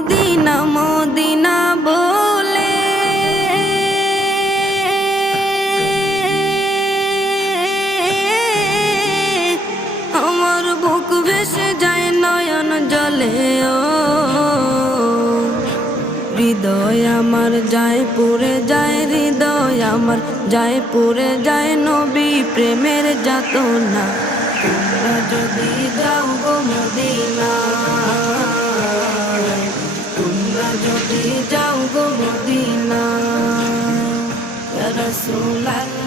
Medina Medina বলে আমার বুক ভেসে যায় নয়ন জলে ও হৃদয় আমার যায় পুরে যায়, হৃদয় আমার যায় পুরে যায় নবী প্রেমের যাতনা। তোমরা যদি যাও গো মদিনা, তোমরা যদি যাও গো মদিনা, ইয়া রাসূলুল্লাহ।